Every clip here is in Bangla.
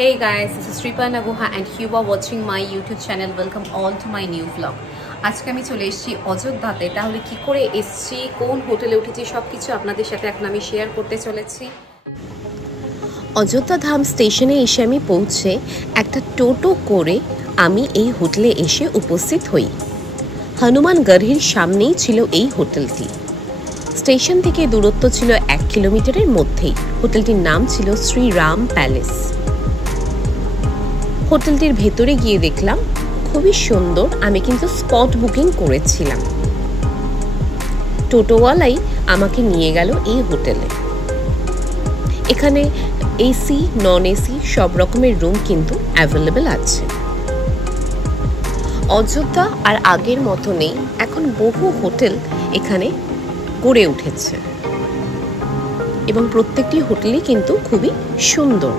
Hey guys, this is Sriparna Guha and you are watching my YouTube channel. Welcome all to my new vlog. আজকে আমি চলে এসেছি অযোধ্যাতে। তাহলে কি করে এসেছি, কোন হোটেলে উঠেছি সবকিছু আপনাদের সাথে এখন আমি শেয়ার করতে চলেছি। অযোধ্যা ধাম স্টেশনে এসে আমি পৌঁছে একটা টোটো করে আমি এই হোটেলে এসে উপস্থিত হই। হনুমানগড়ির সামনেই ছিল এই হোটেলটি। স্টেশন থেকে দূরত্ব ছিল 1 কিলোমিটারের মধ্যেই। হোটেলটির নাম ছিল শ্রীরাম প্যালেস। হোটেলটির ভেতরে গিয়ে দেখলাম খুবই সুন্দর। আমি কিন্তু স্পট বুকিং করেছিলাম। টোটোওয়ালাই আমাকে নিয়ে গেল এই হোটেলে। এখানে এসি নন এসি সব রকমের রুম কিন্তু অ্যাভেলেবেল আছে। অযোধ্যা আর আগের মতো নেই, এখন বহু হোটেল এখানে গড়ে উঠেছে এবং প্রত্যেকটি হোটেলই কিন্তু খুবই সুন্দর।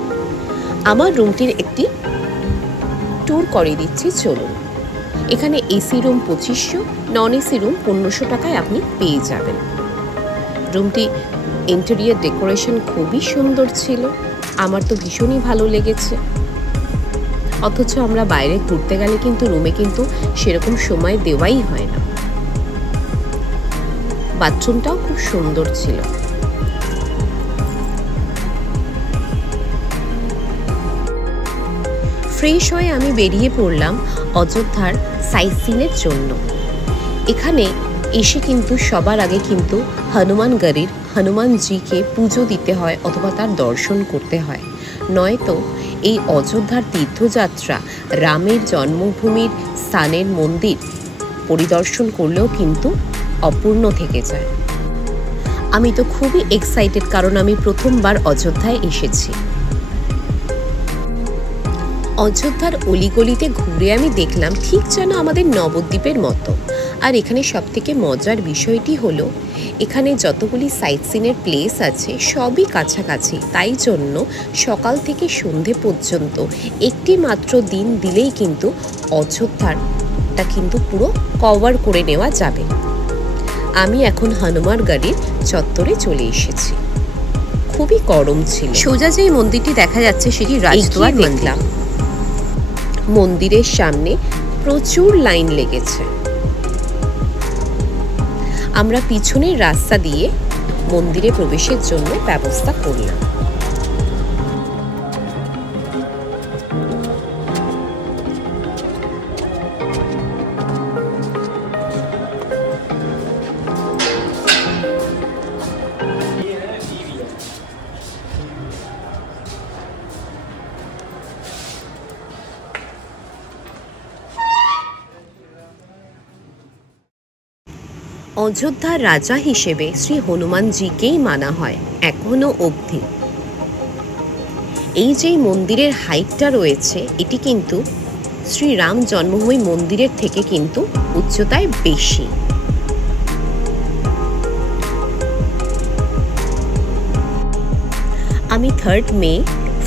আমার রুমটির একটি ট্যুর করে দিচ্ছি, চলুন। এখানে AC room 2500, non AC room 1500 টাকায় আপনি পেয়ে যাবেন। রুমটি ইন্টেরিয়র ডেকোরেশন খুবই সুন্দর ছিল, আমার তো ভীষণই ভালো লেগেছে। অথচ আমরা বাইরে ঘুরতে গেলে কিন্তু রুমে কিন্তু সেরকম সময় দেওয়াই হয় না। বাথরুমটাও খুব সুন্দর ছিল। ফ্রেশ হয়ে আমি বেরিয়ে পড়লাম অযোধ্যার সাইট সিনের জন্য। এখানে এসে কিন্তু সবার আগে কিন্তু হনুমানগড়ির হনুমানজিকে পুজো দিতে হয় অথবা তার দর্শন করতে হয়, নয়তো এই অযোধ্যার তীর্থযাত্রা রামের জন্মভূমির স্থানের মন্দির পরিদর্শন করলেও কিন্তু অপূর্ণ থেকে যায়। আমি তো খুবই এক্সাইটেড, কারণ আমি প্রথমবার অযোধ্যায় এসেছি। অযোধ্যার অলিগলিতে ঘুরে আমি দেখলাম ঠিক যেন আমাদের নবদ্বীপের মতো। আর এখানে সবথেকে মজার বিষয়টি হলো এখানে যতগুলি সাইট সিনের প্লেস আছে সবই কাছাকাছি, তাই জন্য সকাল থেকে সন্ধে পর্যন্ত একটি মাত্র দিন দিলেই কিন্তু অযোধ্যাটা কিন্তু পুরো কভার করে নেওয়া যাবে। আমি এখন হনুমানগড়ির চত্বরে চলে এসেছি। খুবই গরম ছিল। সোজা যেই মন্দিরটি দেখা যাচ্ছে সেটি রাজদুয়ার দেখলাম। মন্দিরের সামনে প্রচুর লাইন লেগেছে। আমরা পিছনের রাস্তা দিয়ে মন্দিরে প্রবেশের জন্য ব্যবস্থা করলাম। অযোধ্যার রাজা হিসেবে শ্রী হনুমানজিকেই মানা হয় এখনো অবধি। এই যে মন্দিরের হাইটটা রয়েছে এটি কিন্তু শ্রীরাম জন্মভূমি মন্দিরের থেকে কিন্তু উচ্চতায় বেশি। আমি 3 মে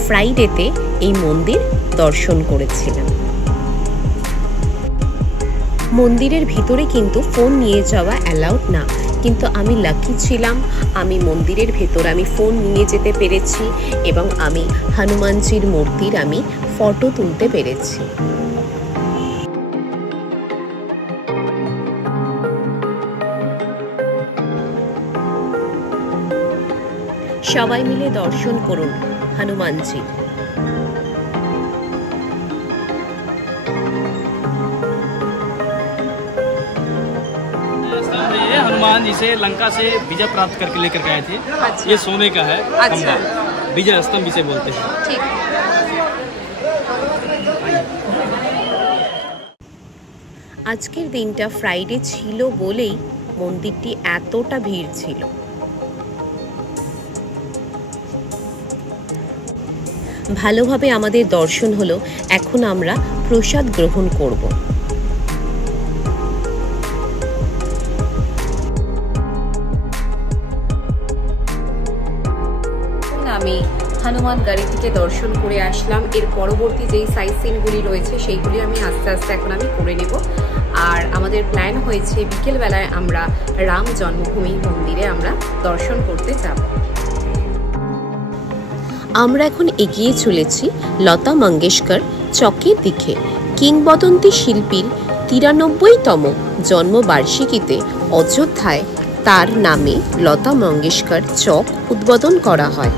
ফ্রাইডেতে এই মন্দির দর্শন করেছিলাম। মন্দিরের ভিতরে কিন্তু ফোন নিয়ে যাওয়া অ্যালাউড না, কিন্তু আমি লাকি ছিলাম, আমি মন্দিরের ভেতর আমি ফোন নিয়ে যেতে পেরেছি এবং আমি হনুমানজির মূর্তির আমি ফটো তুলতে পেরেছি। সবাই মিলে দর্শন করুন হনুমানজির। हनुमान जी से लंका से विजय प्राप्त करके लेकर गए थे। अच्छा। ये सोने का है। अच्छा। विजय स्तंभ इसे बोलते हैं। ठीक। আজকের দিনটা ফ্রাইডে ছিল বলেই মন্দিরটি এতটা ভিড় ছিল। ভালোভাবে আমাদের দর্শন হলো। এখন আমরা প্রসাদ গ্রহণ করব। আমি হনুমানগড়ি থেকে দর্শন করে আসলাম। এর পরবর্তী যেই সাইট সিনগুলি রয়েছে সেইগুলি আমি আস্তে আস্তে এখন আমি করে নেব। আর আমাদের প্ল্যান হয়েছে বিকেলবেলায় আমরা রাম জন্মভূমি মন্দিরে আমরা দর্শন করতে যাব। আমরা এখন এগিয়ে চলেছি লতা মঙ্গেশকর চকের দিকে। কিংবদন্তি শিল্পীর 93তম জন্মবার্ষিকীতে অযোধ্যায় তার নামে লতা মঙ্গেশকর চক উদ্বোধন করা হয়।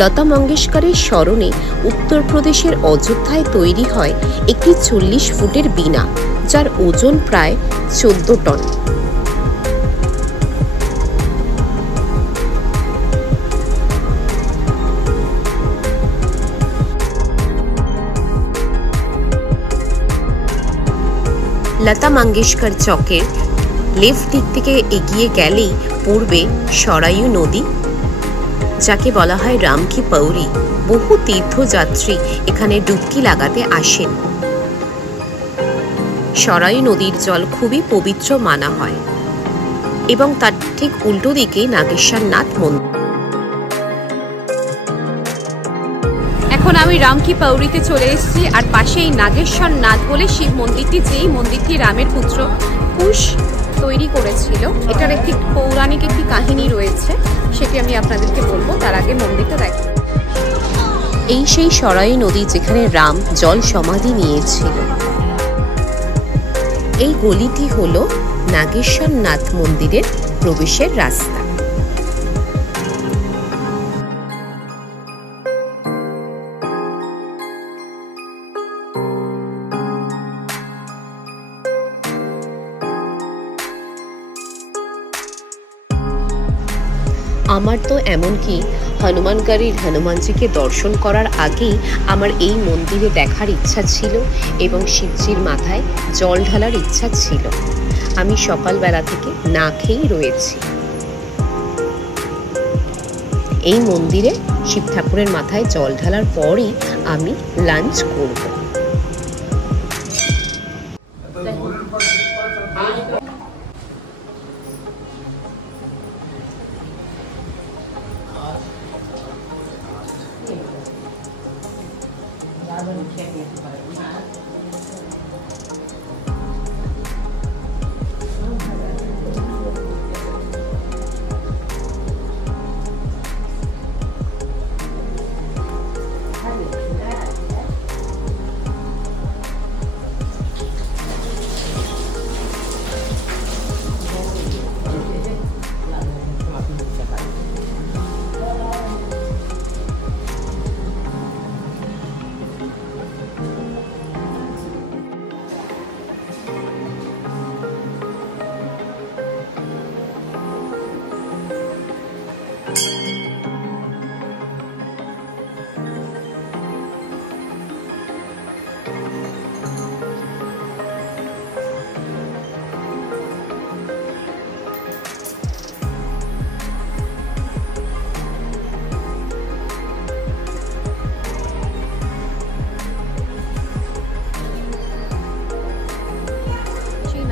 লতা মঙ্গেশকরের স্মরণে উত্তরপ্রদেশের অযোধ্যায় তৈরি হয় একটি 40 ফুটের বীণা, যার ওজন প্রায় 14 টন। লতা মঙ্গেশকর চকের লেফট দিক থেকে এগিয়ে গেলেই পূর্বে সরায়ু নদী, যাকে বলা হয় রাম কি পৌরি। বহু তীর্থযাত্রী এখানে ডুবকি লাগাতে আসেন। সরায়ু নদীর জল খুবই পবিত্র মানা হয় এবং তার ঠিক উল্টো দিকে নাগেশ্বরনাথ মন্দির। এখন আমি রাম কি পৌরিতে চলে এসেছি, আর পাশেই নাগেশ্বরনাথ বলে শিব মন্দিরটি, যেই মন্দিরটি রামের পুত্র কুশ তৈরি করেছিল। এটার একটি পৌরাণিক একটি কাহিনী রয়েছে, সেটি আমি আপনাদেরকে বলবো। তার আগে মন্দিরটা দেখো। এই সেই সরায়ু নদী যেখানে রাম জল সমাধি নিয়েছিল। এই গলিটি হলো নাগেশ্বরনাথ মন্দিরের প্রবেশের রাস্তা। আমার তো এমনকি হনুমানগড়ির হনুমানজিকে দর্শন করার আগেই আমার এই মন্দিরে দেখার ইচ্ছা ছিল এবং শিবজির মাথায় জল ঢালার ইচ্ছা ছিল। আমি সকালবেলা থেকে না খেয়েই রয়েছি। এই মন্দিরে শিব ঠাকুরের মাথায় জল ঢালার পরই আমি লাঞ্চ করব।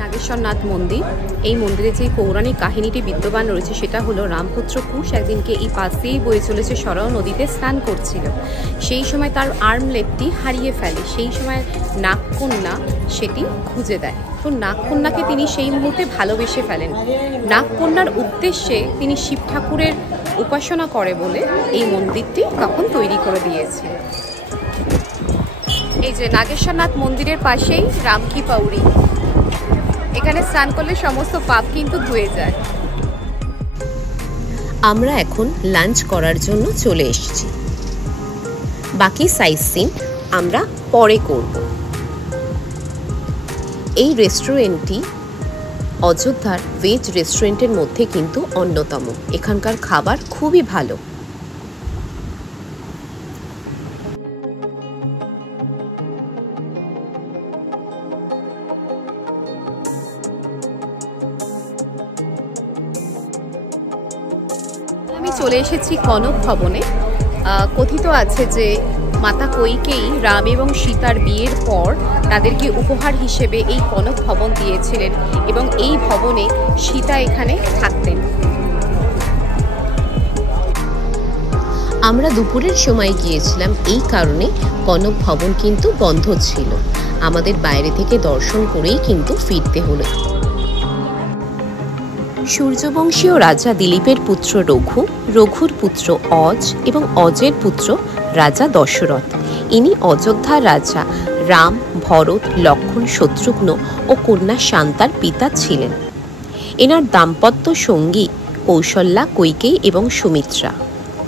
নাগেশ্বরনাথ মন্দির, এই মন্দিরে যে পৌরাণিক কাহিনীটি বিদ্যমান রয়েছে সেটা হলো রামপুত্র কুশ একদিনকে এই পাশ দিয়েই বয়ে চলেছে সরায়ু নদীতে স্নান করছিল। সেই সময় তার আর্মলেটটি হারিয়ে ফেলে। সেই সময় নাগকন্যা সেটি খুঁজে দেয়। তো নাগকন্যাকে তিনি সেই মুহূর্তে ভালোবেসে ফেলেন। নাগকন্যার উদ্দেশ্যে তিনি শিব ঠাকুরের উপাসনা করে বলে এই মন্দিরটি তখন তৈরি করে দিয়েছে। এই যে নাগেশ্বরনাথ মন্দিরের পাশেই রাম কি পৌরি, এখানে স্নান করলে সমস্ত পাপ কিন্তু ধুয়ে যায়। আমরা এখন লাঞ্চ করার জন্য চলে এসেছি। বাকি সাইট সিন আমরা পরে করব। এই রেস্টুরেন্টটি অযোধ্যার ভেজ রেস্টুরেন্টের মধ্যে কিন্তু অন্যতম। এখানকার খাবার খুবই ভালো। আমি চলে এসেছি কনক ভবনে। কথিত আছে যে মাতা কৈকেয়ী রাম এবং সীতার বিয়ের পর তাদেরকে উপহার হিসেবে এই কনক ভবন দিয়েছিলেন এবং এই ভবনে সীতা এখানে থাকতেন। আমরা দুপুরের সময় গিয়েছিলাম, এই কারণে কনক ভবন কিন্তু বন্ধ ছিল। আমাদের বাইরে থেকে দর্শন করেই কিন্তু ফিরতে হলো। সূর্যবংশীয় রাজা দিলীপের পুত্র রঘু, রঘুর পুত্র অজ এবং অজের পুত্র রাজা দশরথ। ইনি অযোধ্যার রাজা রাম, ভরত, লক্ষ্মণ, শত্রুঘ্ন ও কন্যা শান্তার পিতা ছিলেন। এনার দাম্পত্য সঙ্গী কৌশল্যা, কৈকেয়ী এবং সুমিত্রা।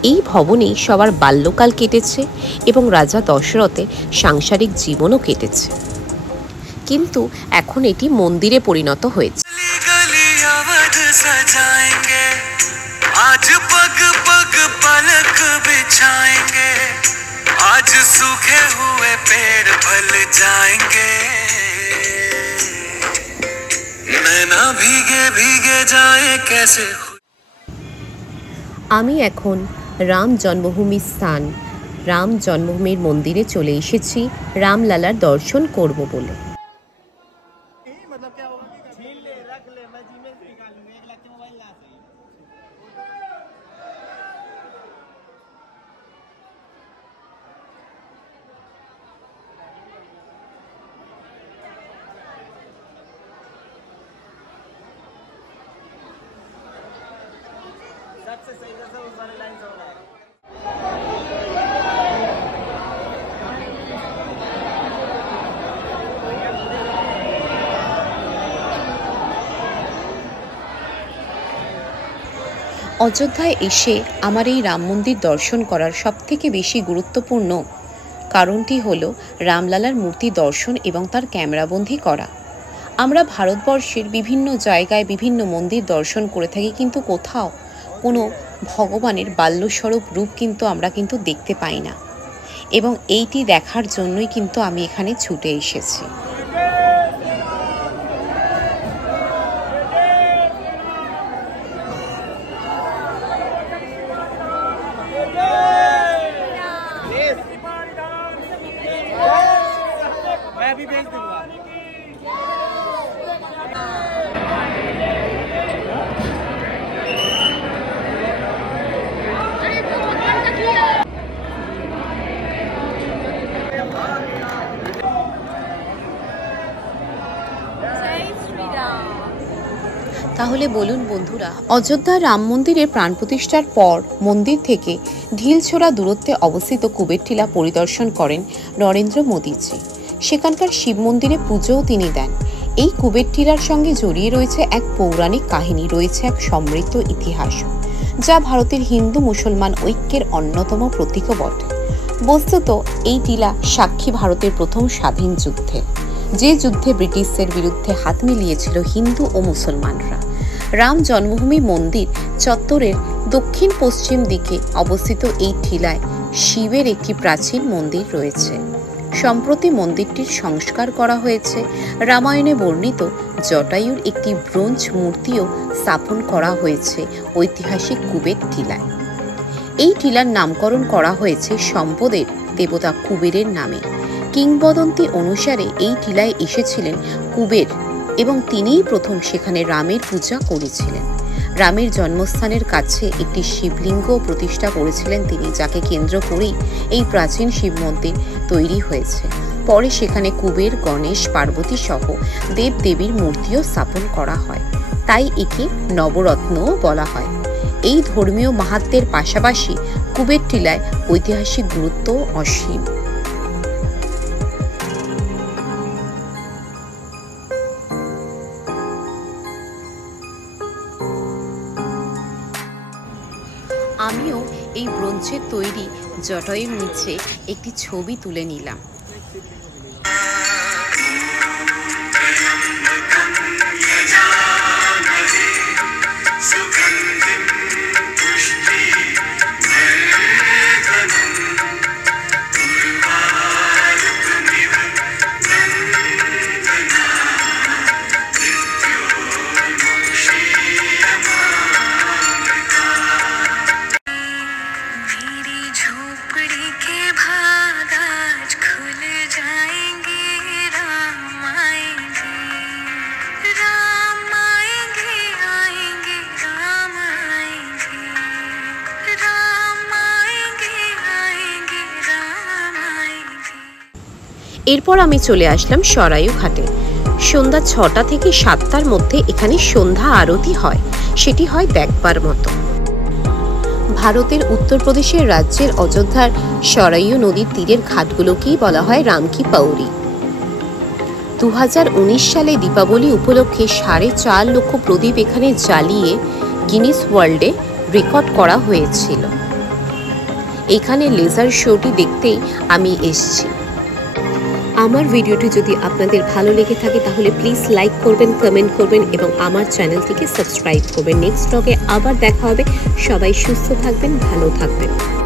এই ভবনেই সবার বাল্যকাল কেটেছে এবং রাজা দশরথের সাংসারিক জীবনও কেটেছে, কিন্তু এখন এটি মন্দিরে পরিণত হয়েছে। আমি এখন রাম জন্মভূমি স্থান রাম জন্মভূমির মন্দিরে চলে এসেছি রামলালার দর্শন করব বলে। অযোধ্যায় এসে আমার এই রাম মন্দির দর্শন করার সবথেকে বেশি গুরুত্বপূর্ণ কারণটি হলো রামলালার মূর্তি দর্শন এবং তার ক্যামেরাবন্দি করা। আমরা ভারতবর্ষের বিভিন্ন জায়গায় বিভিন্ন মন্দির দর্শন করে থাকি, কিন্তু কোথাও কোনো ভগবানের বাল্যস্বরূপ রূপ কিন্তু আমরা দেখতে পাই না, এবং এইটি দেখার জন্যই কিন্তু আমি এখানে ছুটে এসেছি। তাহলে বলুন বন্ধুরা, অযোধ্যার রাম মন্দিরের প্রাণ প্রতিষ্ঠার পর মন্দির থেকে ঢিলছোড়া দূরত্বে অবস্থিত কুবের টিলা পরিদর্শন করেন নরেন্দ্র মোদীজি। সেখানকার শিব মন্দিরে পুজোও তিনি দেন। এই কুবের টিলার সঙ্গে জড়িয়ে রয়েছে এক পৌরাণিক কাহিনী, রয়েছে এক সমৃদ্ধ ইতিহাস, যা ভারতের হিন্দু মুসলমান ঐক্যের অন্যতম প্রতীকও বটে। বস্তুত এই টিলা সাক্ষী ভারতের প্রথম স্বাধীন যুদ্ধে, যে যুদ্ধে ব্রিটিশদের বিরুদ্ধে হাত মিলিয়েছিল হিন্দু ও মুসলমানরা। রাম জন্মভূমি মন্দির চত্বরের দক্ষিণ পশ্চিম দিকে অবস্থিত এই টিলায় শিবের একটি প্রাচীন মন্দির রয়েছে। সম্প্রতি মন্দিরটির সংস্কার করা হয়েছে। রামায়ণে বর্ণিত জটায়ুর একটি ব্রোঞ্জ মূর্তিও স্থাপন করা হয়েছে ঐতিহাসিক কুবের টিলায়। এই টিলার নামকরণ করা হয়েছে সম্পদের দেবতা কুবেরের নামে। কিংবদন্তি অনুসারে এই টিলায় এসেছিলেন কুবের এবং তিনিই প্রথম সেখানে রামের পূজা করেছিলেন। রামের জন্মস্থানের কাছে একটি শিবলিঙ্গ প্রতিষ্ঠা করেছিলেন তিনি, যাকে কেন্দ্র করেই এই প্রাচীন শিব মন্দির তৈরি হয়েছে। পরে সেখানে কুবের, গণেশ, পার্বতী সহ দেবদেবীর মূর্তিও স্থাপন করা হয়, তাই একে নবরত্নও বলা হয়। এই ধর্মীয় মাহাত্ম্যের পাশাপাশি কুবের টিলায় ঐতিহাসিক গুরুত্ব অসীম। আমিও এই ব্রোঞ্জের তৈরি জটায়ুর নিচে একটি ছবি তুলে নিলাম। এরপর আমি চলে আসলাম সরায়ু ঘাটে। সন্ধ্যা 6টা থেকে 7টার মধ্যে এখানে সন্ধ্যা আরতি হয়। সেটি হয় দেখবার মতো। ভারতের উত্তরপ্রদেশের রাজ্যের অযোধ্যার সরাইউ নদীর তীরের ঘাটগুলোকেই বলা হয় রাম কি পৌরি। 2019 সালে দীপাবলি উপলক্ষে 4.5 লক্ষ প্রদীপ এখানে জ্বালিয়ে গিনিস ওয়ার্ল্ডে রেকর্ড করা হয়েছিল। এখানে লেজার শোটি দেখতেই আমি এসেছি। আমার ভিডিওটি যদি আপনাদের ভালো লেগে থাকে তাহলে প্লিজ লাইক করবেন, কমেন্ট করবেন এবং আমার চ্যানেলটিকে সাবস্ক্রাইব করবেন। নেক্সট ব্লগে আবার দেখা হবে। সবাই সুস্থ থাকবেন, ভালো থাকবেন।